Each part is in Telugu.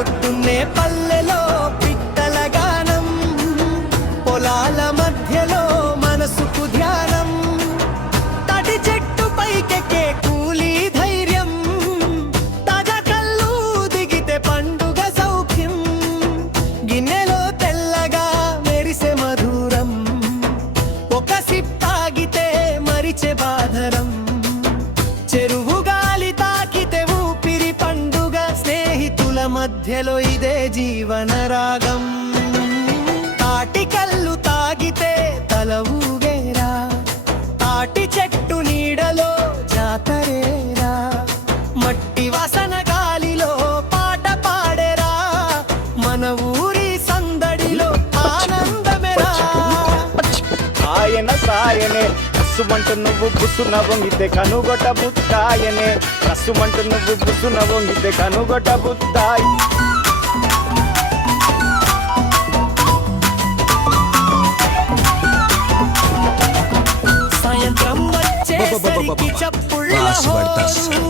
పొద్దున్నే పల్లెలో పిట్టల గానం, పొలాల మధ్యలో మనసుకు ధ్యానం, తడి చెట్టు పైకెక్కే కూలీ ధైర్యం, తాజా కళ్ళు దిగితే పండుగ సౌఖ్యం, గిన్నెలో తెల్లగా మెరిసే మధురం, ఒక సిప్ తాగితే మరిచే బాధరం, చెరువు గాలి తాకితే ఊపిరి పండుగ, స్నేహితుల మధ్యలో ఇదే జీవన రాగం, తాటి కళ్ళు తాగితే తల ఊగేరా, తాటి చెట్టు నీడలో జాతరేరా, మట్టి వాసన గాలిలో పాట పాడేరా, మన ఊరి సందడిలో ఆనందమేరా. ఆయన సాయనే రస్సుమంటూ నువ్వు బుస్సున వంగితే కనుగొట్ట బుద్ధాయనే, రస్సుమంటూ నువ్వు బుస్సున వంగితే కనుగొట్ట బుద్ధాయి. సాయంత్రం వచ్చేసరికి చప్పుళ్ళ హోరు,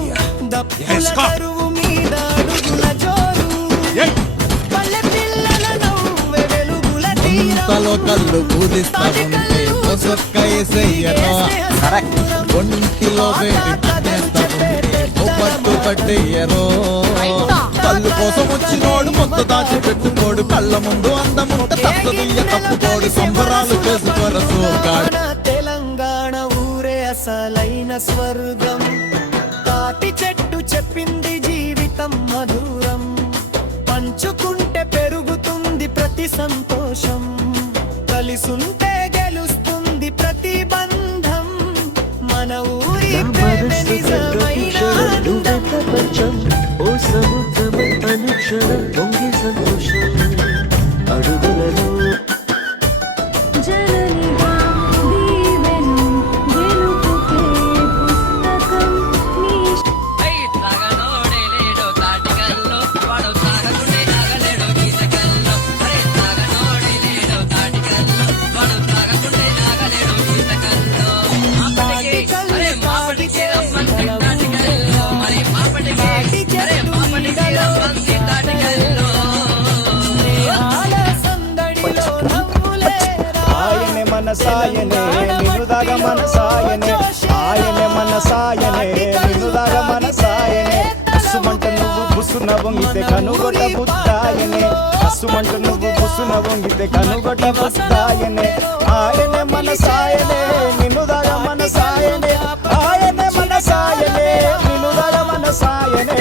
దప్పుల కరువు మీద అడుగుల జోరు, పల్లె పిల్లల నవ్వే వెలుగుల తీరం, తలో కళ్ళు పూజిస్తా ఉంటే పొసొక్క ఏసయ్యరా, ఒంటిలో వేడి పట్టేస్తా ఉంటే పట్టు పట్టేయరో, కళ్ళు కోసం వచ్చినోడు మొత్త దాచి పెట్టుకోడు, కళ్ళ ముందు అందముంట తప్పదీయ తప్పుకోడు, సంబరాలు చేసుకోరసో మన తెలంగాణ ఊరే అసలైన స్వర్గం, తాటి చెట్టు చెప్పింది జీవితం మధురం, పంచుకుంటే పెరుగుతుంది ప్రతి సంతోషం, కలిసుంటే గెలుస్తుంది ప్రతి బంధం, మన ఊరి ప్రేమే నిజమైన ఆనందం. ఓ సముద్రమై అనుక్షణం పొంగే సంతోషం అడుగులలో జననిగా దీవెను వెలుగుకే పుస్తకం నీ తాటి కళ్ళు తాగితే తల ఊగేరా, తాటి చెట్టు నీడలో జాతరేరా, స్నేహాల సందడిలో నవ్వులేరా, ఆయనే మన సాయనే నిన్నుదాగ మన సాయనే, ఆయనే మన సాయనే నిన్నుదాగ మన సాయనే, రస్సుమంట నువ్వు బుస్సున వంగితే కనుగొట్ట బుద్ధాయనే, రస్సుమంట నువ్వు బుస్సున వంగితే కనుగొట్ట బుద్ధాయనే, ఆయనే మన సాయనే నిన్నుదాగ మన సాయనే, ఆయనే మన సాయనే నిన్నుదాగ మన సాయనే,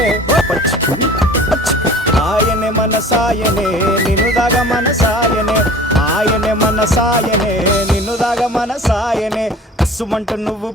ఆయనే మన సాయనే నిన్నుదాగ మన సాయనే, ఆయనే మన సాయనే నిన్నుదాగ మన సాయనే, రస్సుమంట నువ్వు